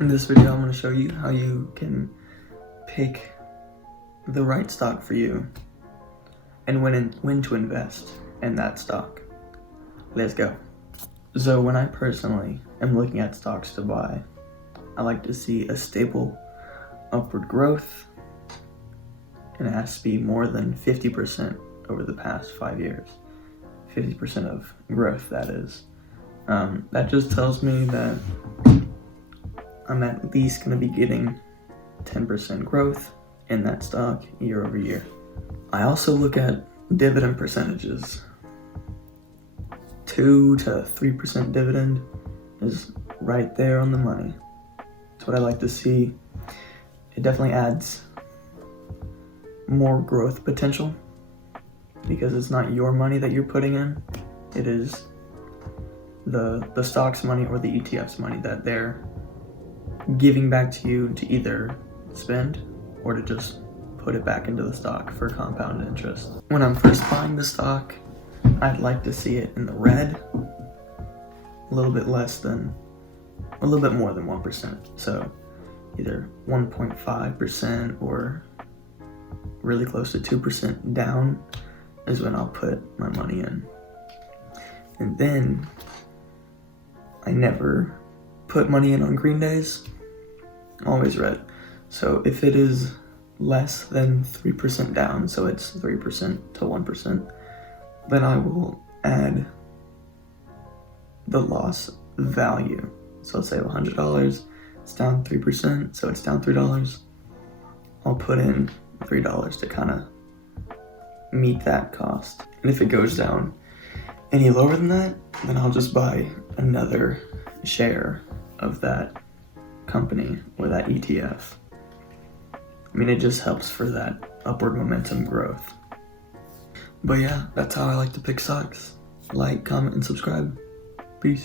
In this video, I'm going to show you how you can pick the right stock for you and when to invest in that stock. Let's go. So when I personally am looking at stocks to buy, I like to see a stable upward growth, and it has to be more than 50% over the past 5 years. 50% of growth, that is. That just tells me that I'm at least going to be getting 10% growth in that stock year over year. I also look at dividend percentages. 2 to 3% dividend is right there on the money. That's what I like to see. It definitely adds more growth potential because it's not your money that you're putting in. It is the stock's money or the ETF's money that they're giving back to you to either spend or to just put it back into the stock for compound interest. When I'm first buying the stock, I'd like to see it in the red, a little bit more than 1%. So either 1.5% or really close to 2% down is when I'll put my money in. And then I never put money in on green days, always red. So if it is less than 3% down, so it's 3% to 1%, then I will add the loss value. So let's say $100, it's down 3%, so it's down $3. I'll put in $3 to kind of meet that cost. And if it goes down any lower than that, then I'll just buy another share of that company or that ETF. I mean, it just helps for that upward momentum growth. But yeah, that's how I like to pick stocks. Like, comment, and subscribe. Peace.